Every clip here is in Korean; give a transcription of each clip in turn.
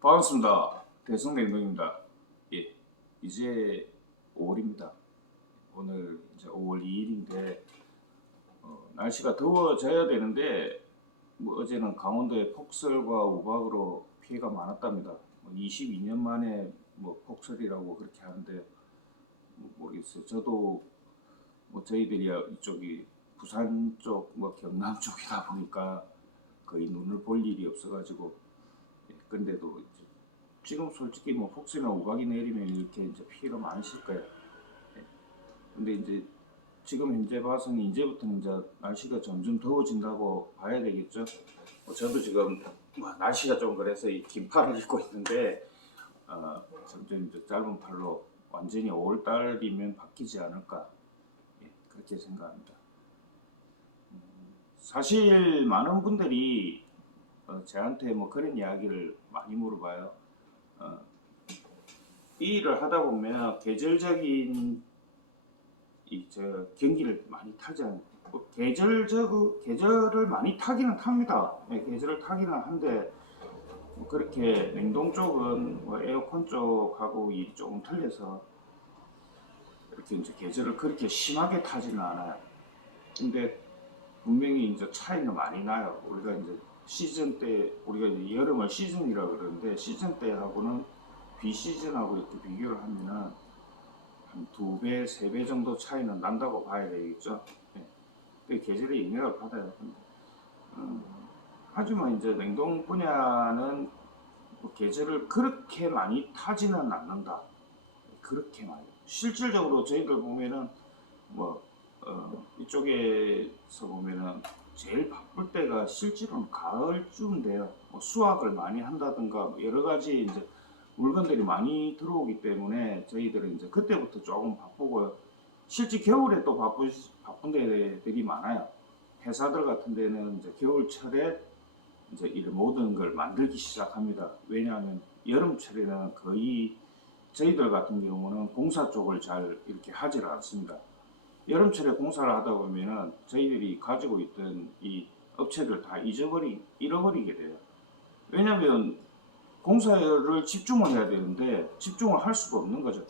반갑습니다. 대성냉동입니다. 예, 이제 5월입니다. 오늘 이제 5월 2일인데 날씨가 더워져야 되는데 어제는 강원도에 폭설과 우박으로 피해가 많았답니다. 22년 만에 폭설이라고 그렇게 하는데 모르겠어요. 저도 저희들이 이쪽이 부산 쪽, 경남 쪽이다 보니까 거의 눈을 볼 일이 없어가지고 근데도 이제 지금 솔직히 폭설이나 우박이 내리면 이렇게 이제 피해가 많으실 거예요. 예. 근데 이제 지금 현재 봐서는 이제부터는 이제 날씨가 점점 더워진다고 봐야 되겠죠. 저도 지금 날씨가 좀 그래서 이 긴팔을 입고 있는데 점점 이제 짧은 팔로 완전히 5월 달이면 바뀌지 않을까, 그렇게 생각합니다. 사실 많은 분들이 저한테 그런 이야기를 많이 물어봐요. 이 일을 하다 보면 계절적인 경기를 많이 타지 않아요. 계절을 많이 타기는 탑니다. 네, 계절을 타기는 한데 그렇게 냉동 쪽은 에어컨 쪽하고 일이 조금 틀려서 이렇게 이제 계절을 그렇게 심하게 타지는 않아요. 근데 분명히 이제 차이는 많이 나요. 우리가 이제 시즌 때, 우리가 이제 여름을 시즌이라 그러는데 시즌 때하고는 비시즌하고 이렇게 비교를 하면은 한 2배, 3배 정도 차이는 난다고 봐야 되겠죠. 네. 계절의 영향을 받아요. 하지만 이제 냉동 분야는 계절을 그렇게 많이 타지는 않는다. 그렇게 많이. 실질적으로 저희들 보면은 이쪽에서 보면은 제일 바쁠 때가 실제로는 가을쯤 돼요. 수확을 많이 한다든가 여러 가지 이제 물건들이 많이 들어오기 때문에 저희들은 이제 그때부터 조금 바쁘고요. 실제 겨울에 또 바쁜 데들이 많아요. 회사들 같은 데는 이제 겨울철에 이제 이 모든 걸 만들기 시작합니다. 왜냐하면 여름철에는 거의 저희들 같은 경우는 공사 쪽을 잘 이렇게 하질 않습니다. 여름철에 공사를 하다 보면은 저희들이 가지고 있던 이 업체들 다 잃어버리게 돼요. 왜냐하면 공사를 집중을 해야 되는데 집중을 할 수가 없는 거죠.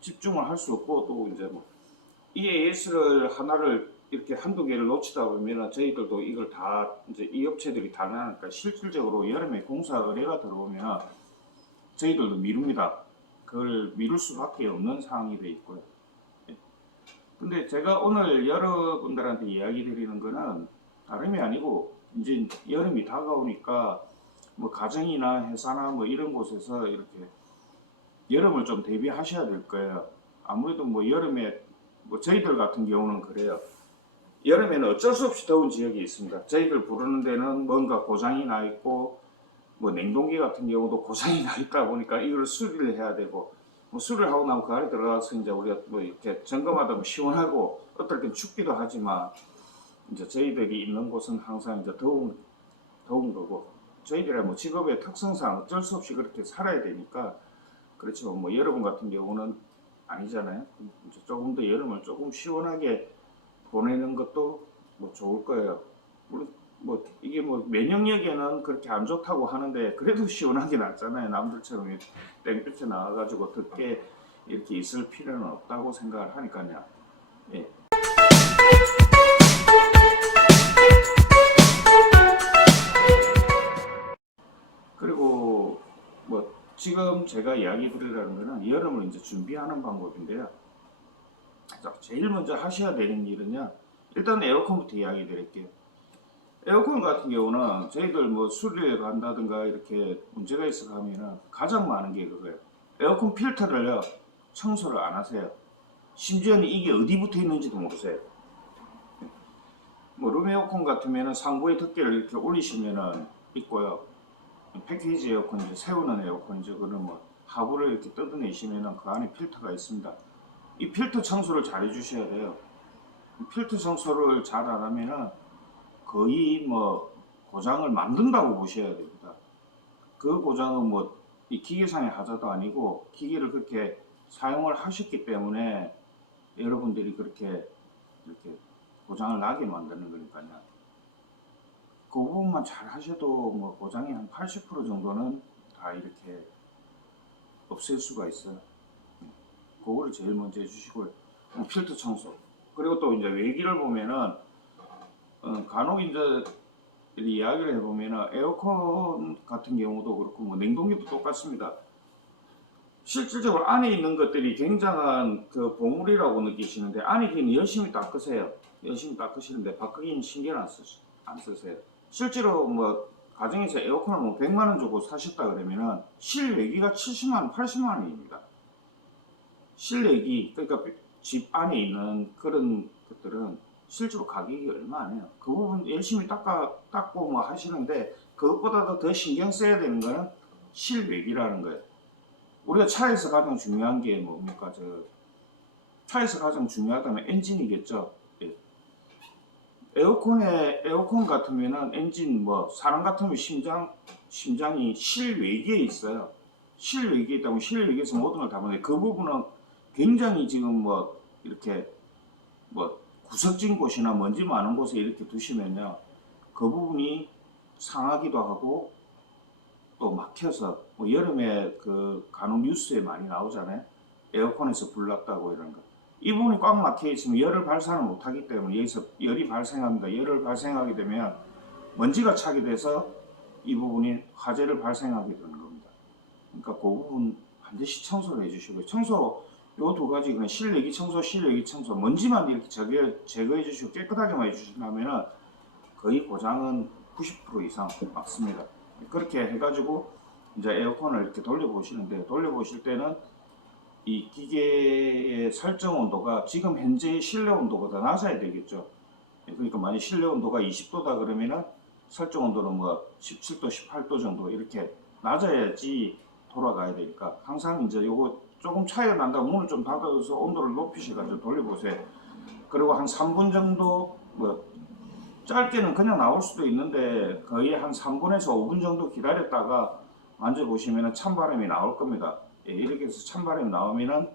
집중을 할 수 없고 또 이제 EAS를 하나를 이렇게 한두 개를 놓치다 보면 저희들도 이걸 다 이제 이 업체들이 다 나니까 실질적으로 여름에 공사 의뢰가 들어오면 저희들도 미룹니다. 그걸 미룰 수밖에 없는 상황이 돼 있고요. 근데 제가 오늘 여러분들한테 이야기 드리는 거는 다름이 아니고 이제 여름이 다가오니까 가정이나 회사나 이런 곳에서 이렇게 여름을 좀 대비하셔야 될 거예요. 아무래도 여름에 저희들 같은 경우는 그래요. 여름에는 어쩔 수 없이 더운 지역이 있습니다. 저희들 부르는 데는 뭔가 고장이 나 있고 냉동기 같은 경우도 고장이 나 있다 보니까 이걸 수리를 해야 되고 수리를 하고 나면 그 안에 들어가서 이제 우리가 이렇게 점검하다 보면 시원하고 어떨 땐 춥기도 하지만 이제 저희들이 있는 곳은 항상 이제 더운 거고 저희들의 직업의 특성상 어쩔 수 없이 그렇게 살아야 되니까 그렇지만 여러분 같은 경우는 아니잖아요. 이제 조금 더 여름을 조금 시원하게 보내는 것도 좋을 거예요. 물론 이게 면역력에는 그렇게 안 좋다고 하는데 그래도 시원하게 낫잖아요. 남들처럼 땡볕에 나와가지고 덥게 이렇게 있을 필요는 없다고 생각을 하니까요. 예. 그리고 지금 제가 이야기 드리려는 거는 여름을 이제 준비하는 방법인데요. 제일 먼저 하셔야 되는 일은요. 일단 에어컨부터 이야기 드릴게요. 에어컨 같은 경우는 저희들 수리에 간다든가 이렇게 문제가 있어 하면은 가장 많은 게 그거예요. 에어컨 필터를요 청소를 안 하세요. 심지어는 이게 어디 붙어 있는지도 모르세요. 룸에어컨 같으면은 상부에 덮개를 이렇게 올리시면은 있고요. 패키지 에어컨 이제 세우는 에어컨이죠. 그는 하부를 이렇게 뜯어내시면은 그 안에 필터가 있습니다. 이 필터 청소를 잘 해주셔야 돼요. 필터 청소를 잘 안 하면은 거의 고장을 만든다고 보셔야 됩니다. 그 고장은 이 기계상의 하자도 아니고 기계를 그렇게 사용을 하셨기 때문에 여러분들이 그렇게 이렇게 고장을 나게 만드는 거니까요. 그 부분만 잘 하셔도 고장이 한 80% 정도는 다 이렇게 없앨 수가 있어요. 그거를 제일 먼저 해주시고요. 필터 청소. 그리고 또 이제 외기를 보면은 간혹 이제 이야기를 해보면은 에어컨 같은 경우도 그렇고 뭐 냉동기도 똑같습니다. 실질적으로 안에 있는 것들이 굉장한 그 보물이라고 느끼시는데 안에 기는 열심히 닦으세요. 열심히 닦으시는데 바꾸기는 신경 안 쓰세요. 실제로 뭐 가정에서 에어컨을 뭐 100만 원 주고 사셨다 그러면은 실외기가 70만 원, 80만 원입니다. 실외기, 그러니까 집 안에 있는 그런 것들은 실제로 가격이 얼마 안 해요. 그 부분 열심히 닦고 뭐 하시는데 그것보다도 더 신경 써야 되는 거는 실외기라는 거예요. 우리가 차에서 가장 중요한 게 뭡니까? 차에서 가장 중요하다면 엔진이겠죠. 예. 에어컨 같으면은 엔진 뭐 사람 같으면 심장이 실외기에 있어요. 실외기에 있다면 실외기에서 모든 걸 다 보는데 그 부분은 굉장히 지금 뭐 이렇게 뭐 구석진 곳이나 먼지 많은 곳에 이렇게 두시면요, 그 부분이 상하기도 하고 또 막혀서 뭐 여름에 그 간혹 뉴스에 많이 나오잖아요. 에어컨에서 불 났다고 이런 거. 이 부분이 꽉 막혀 있으면 열을 발산을 못하기 때문에 여기서 열이 발생합니다. 열을 발생하게 되면 먼지가 차게 돼서 이 부분이 화재를 발생하게 되는 겁니다. 그러니까 그 부분 반드시 청소를 해주시고요. 청소 요 두 가지 그냥 실외기 청소, 실외기 청소, 먼지만 이렇게 제거해 주시고 깨끗하게만 해주신다면은 거의 고장은 90% 이상 맞습니다. 그렇게 해가지고 이제 에어컨을 이렇게 돌려보시는데 돌려보실 때는 이 기계의 설정 온도가 지금 현재의 실내 온도보다 낮아야 되겠죠. 그러니까 만약 실내 온도가 20도다 그러면은 설정 온도는 뭐 17도, 18도 정도 이렇게 낮아야지 돌아가야 되니까 항상 이제 요거 조금 차이가 난다고 문을 좀 닫아서 온도를 높이셔가지고 돌려보세요. 그리고 한 3분 정도 뭐 짧게는 그냥 나올 수도 있는데 거의 한 3분에서 5분 정도 기다렸다가 만져보시면 찬바람이 나올 겁니다. 예, 이렇게 해서 찬바람이 나오면은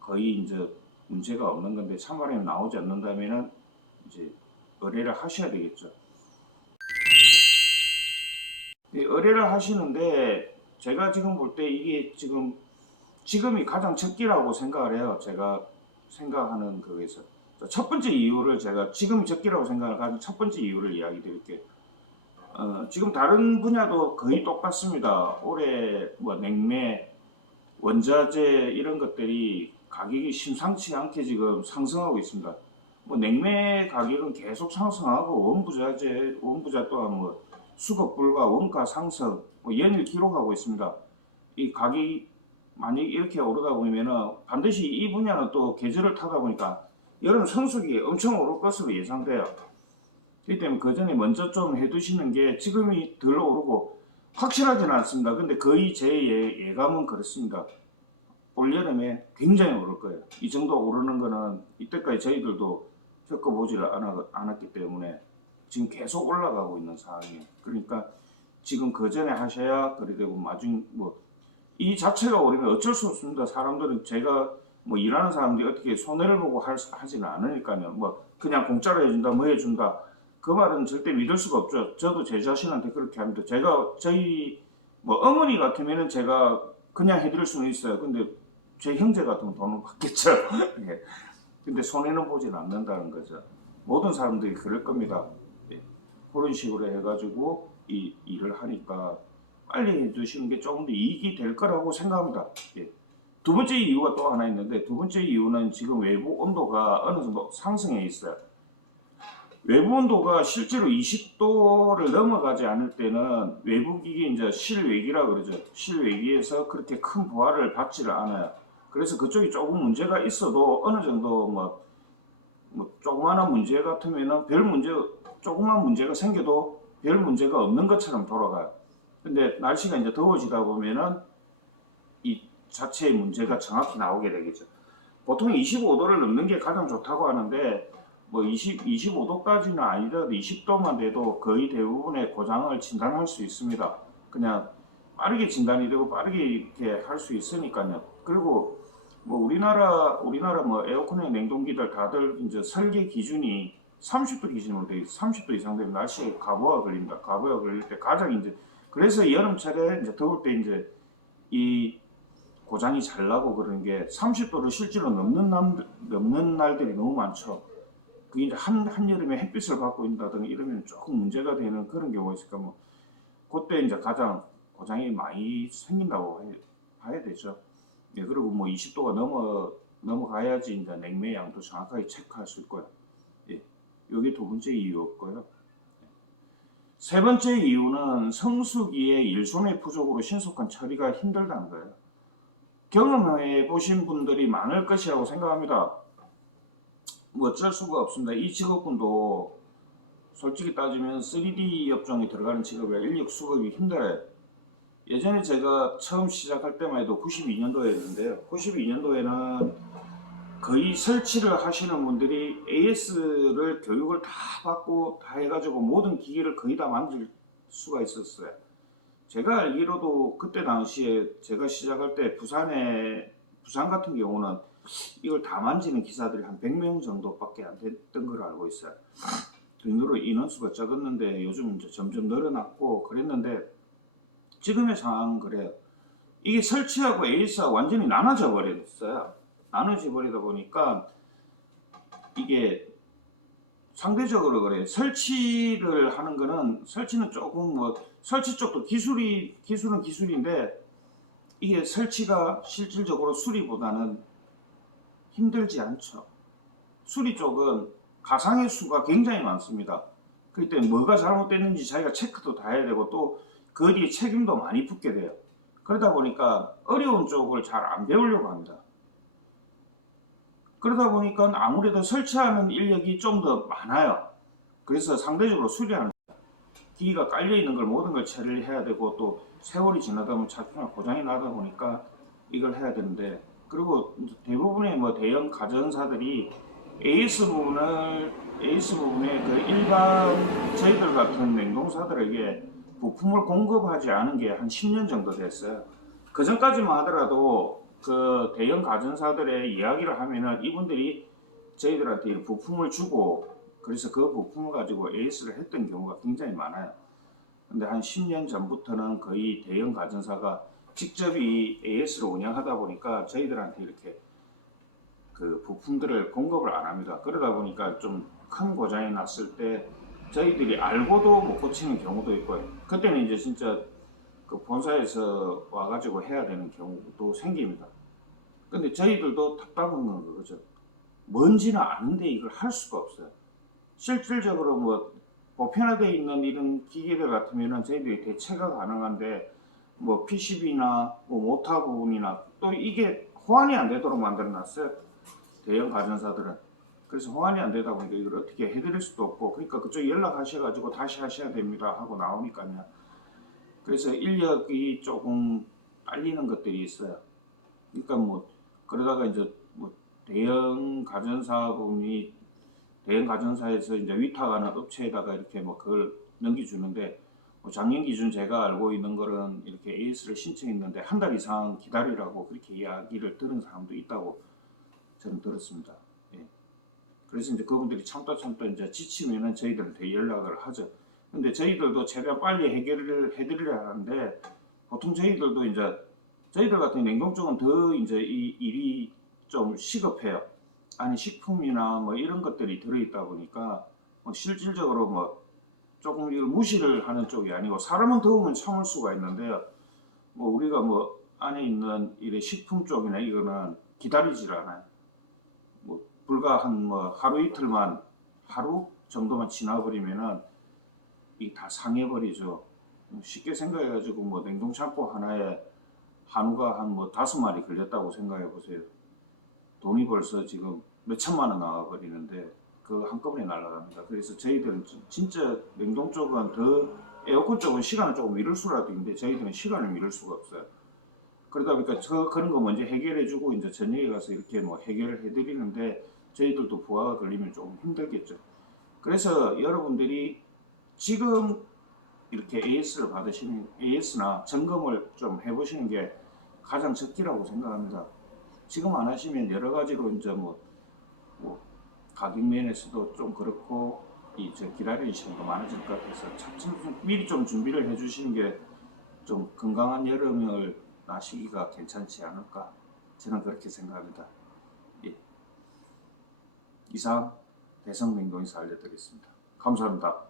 거의 이제 문제가 없는 건데 찬바람이 나오지 않는다면은 이제 의뢰를 하셔야 되겠죠. 의뢰를 하시는데 제가 지금 볼 때 이게 지금이 가장 적기라고 생각을 해요. 제가 생각하는 거에서 첫 번째 이유를 제가 지금이 적기라고 생각을 가진 첫 번째 이유를 이야기 드릴게요. 지금 다른 분야도 거의 똑같습니다. 올해 뭐 냉매, 원자재 이런 것들이 가격이 심상치 않게 지금 상승하고 있습니다. 뭐 냉매 가격은 계속 상승하고 원부자 또한 뭐 수급 불가, 원가 상승 뭐 연일 기록하고 있습니다. 이 가격이 만약 이렇게 오르다 보면은 반드시 이 분야는 또 계절을 타다 보니까 여름 성수기 엄청 오를 것으로 예상돼요. 그렇기 때문에 그 전에 먼저 좀 해두시는 게 지금이 덜 오르고 확실하지는 않습니다. 근데 거의 제 예감은 그렇습니다. 올여름에 굉장히 오를 거예요. 이 정도 오르는 거는 이때까지 저희들도 겪어보지를 않았기 때문에 지금 계속 올라가고 있는 상황이에요. 그러니까 지금 그 전에 하셔야 그래 되고 나중 이 자체가 오르면 어쩔 수 없습니다. 사람들은 제가 뭐 일하는 사람들이 어떻게 손해를 보고 하지는 않으니까요. 뭐 그냥 공짜로 해준다, 뭐 해준다. 그 말은 절대 믿을 수가 없죠. 저도 제 자신한테 그렇게 합니다. 저희 뭐 어머니 같으면은 제가 그냥 해드릴 수는 있어요. 근데 제 형제 같으면 돈을 받겠죠. 예. 근데 손해는 보진 않는다는 거죠. 모든 사람들이 그럴 겁니다. 예. 그런 식으로 해가지고 이 일을 하니까 빨리 해주시는 게 조금 더 이익이 될 거라고 생각합니다. 예. 두 번째 이유가 또 하나 있는데 두 번째 이유는 지금 외부 온도가 어느 정도 상승해 있어요. 외부 온도가 실제로 20도를 넘어가지 않을 때는 외부 기기 이제 실외기라 그러죠. 실외기에서 그렇게 큰 부하를 받지를 않아요. 그래서 그쪽이 조금 문제가 있어도 어느 정도 뭐 조그마한 문제 같으면은 조그만 문제가 생겨도 별 문제가 없는 것처럼 돌아가요. 근데 날씨가 이제 더워지다 보면은 이 자체의 문제가 정확히 나오게 되겠죠. 보통 25도를 넘는 게 가장 좋다고 하는데 뭐 25도까지는 아니더라도 20도만 돼도 거의 대부분의 고장을 진단할 수 있습니다. 그냥 빠르게 진단이 되고 빠르게 이렇게 할 수 있으니까요. 그리고 뭐 우리나라 뭐 에어컨의 냉동기들 다들 이제 설계 기준이 30도 기준으로 돼 있어요. 30도 이상 되면 날씨에 가보가 걸립니다. 가보가 걸릴 때 가장 이제 그래서 여름철에 이제 더울 때 이제 이 고장이 잘 나고 그런 게 30도를 실제로 넘는 날들이 너무 많죠. 그게 이제 한여름에 햇빛을 받고 있다든가 이러면 조금 문제가 되는 그런 경우가 있을까 뭐 그때 이제 가장 고장이 많이 생긴다고 봐야 되죠. 예, 그리고 뭐 20도가 넘어가야지 이제 냉매 양도 정확하게 체크할 수 있고요. 예, 이게 두 번째 이유였고요. 세 번째 이유는 성수기에 일손의 부족으로 신속한 처리가 힘들다는 거예요. 경험해 보신 분들이 많을 것이라고 생각합니다. 뭐 어쩔 수가 없습니다. 이 직업군도 솔직히 따지면 3D 업종에 들어가는 직업이라 인력 수급이 힘들어요. 예전에 제가 처음 시작할 때만 해도 92년도였는데요. 92년도에는 거의 설치를 하시는 분들이 AS를 교육을 다 받고 다 해가지고 모든 기기를 거의 다 만질 수가 있었어요. 제가 알기로도 그때 당시에 제가 시작할 때 부산 같은 경우는 이걸 다 만지는 기사들이 한 100명 정도밖에 안 됐던 걸 알고 있어요. 그 인원수가 적었는데 요즘 이제 점점 늘어났고 그랬는데 지금의 상황은 그래요. 이게 설치하고 AS가 완전히 나눠져 버렸어요. 나눠져 버리다 보니까 이게 상대적으로 그래. 설치를 하는 거는 설치는 조금 뭐 설치 쪽도 기술은 기술인데 이게 설치가 실질적으로 수리보다는 힘들지 않죠. 수리 쪽은 가상의 수가 굉장히 많습니다. 그렇기 때문에 뭐가 잘못됐는지 자기가 체크도 다 해야 되고 또 그 뒤에 책임도 많이 붙게 돼요. 그러다 보니까 어려운 쪽을 잘 안 배우려고 합니다. 그러다 보니까 아무래도 설치하는 인력이 좀 더 많아요. 그래서 상대적으로 수리하는 기기가 깔려 있는 걸 모든 걸 처리를 해야 되고 또 세월이 지나다 보면 차주나 고장이 나다 보니까 이걸 해야 되는데 그리고 대부분의 뭐 대형 가전사들이 AS 부분에 그 일반 저희들 같은 냉동사들에게 부품을 공급하지 않은 게 한 10년 정도 됐어요. 그 전까지만 하더라도 그 대형 가전사들의 이야기를 하면은 이분들이 저희들한테 부품을 주고 그래서 그 부품을 가지고 AS를 했던 경우가 굉장히 많아요. 근데 한 10년 전부터는 거의 대형 가전사가 직접 이 AS를 운영하다 보니까 저희들한테 이렇게 그 부품들을 공급을 안 합니다. 그러다 보니까 좀 큰 고장이 났을 때 저희들이 알고도 못 고치는 경우도 있고요. 그때는 이제 진짜 그 본사에서 와가지고 해야 되는 경우도 생깁니다. 근데 저희들도 답답한 건 그거죠. 뭔지는 아는데 이걸 할 수가 없어요. 실질적으로 뭐 보편화되어 있는 이런 기계들 같으면은 저희들이 대체가 가능한데 뭐 PCB나 뭐 모터 부분이나 또 이게 호환이 안 되도록 만들어 놨어요. 대형 가전사들은. 그래서 호환이 안 되다 보니까 이걸 어떻게 해드릴 수도 없고 그러니까 그쪽 연락하셔가지고 다시 하셔야 됩니다 하고 나오니까요. 그래서 인력이 조금 딸리는 것들이 있어요. 그러니까 뭐 그러다가 이제 뭐 대형 가전사에서 이제 위탁하는 업체에다가 이렇게 뭐 그걸 넘겨주는데 뭐 작년 기준 제가 알고 있는 거는 이렇게 AS를 신청했는데 한 달 이상 기다리라고 그렇게 이야기를 들은 사람도 있다고 저는 들었습니다. 예. 그래서 이제 그분들이 참다 이제 지치면은 저희들한테 연락을 하죠. 근데 저희들도 최대한 빨리 해결을 해드리려 하는데 보통 저희들도 이제 저희들 같은 냉동 쪽은 더 이제 이 일이 좀 시급해요. 아니 식품이나 뭐 이런 것들이 들어있다 보니까 뭐 실질적으로 뭐 조금 이걸 무시를 하는 쪽이 아니고 사람은 더우면 참을 수가 있는데요. 뭐 우리가 뭐 안에 있는 이래 식품 쪽이나 이거는 기다리질 않아요. 뭐 불과 한 뭐 하루 이틀만 하루 정도만 지나버리면은 이 다 상해버리죠. 쉽게 생각해가지고 뭐 냉동창고 하나에 한우가 한 뭐 5마리 걸렸다고 생각해 보세요. 돈이 벌써 지금 몇 천만 원 나와버리는데 그 한꺼번에 날아갑니다. 그래서 저희들은 진짜 냉동 쪽은 더 에어컨 쪽은 시간을 조금 미룰 수라도 있는데 저희들은 시간을 미룰 수가 없어요. 그러다 보니까 그런 거 먼저 해결해주고 이제 저녁에 가서 이렇게 뭐 해결을 해드리는데 저희들도 부하가 걸리면 조금 힘들겠죠. 그래서 여러분들이 지금 이렇게 AS를 받으시는 AS나 점검을 좀 해보시는 게 가장 적기라고 생각합니다. 지금 안 하시면 여러 가지로 이제 뭐 가격 면에서도 좀 그렇고 이제 기다리시는 거 많아질 것 같아서 차츰 미리 좀 준비를 해주시는 게 좀 건강한 여름을 나시기가 괜찮지 않을까 저는 그렇게 생각합니다. 예. 이상 대성냉동에서 알려드리겠습니다. 감사합니다.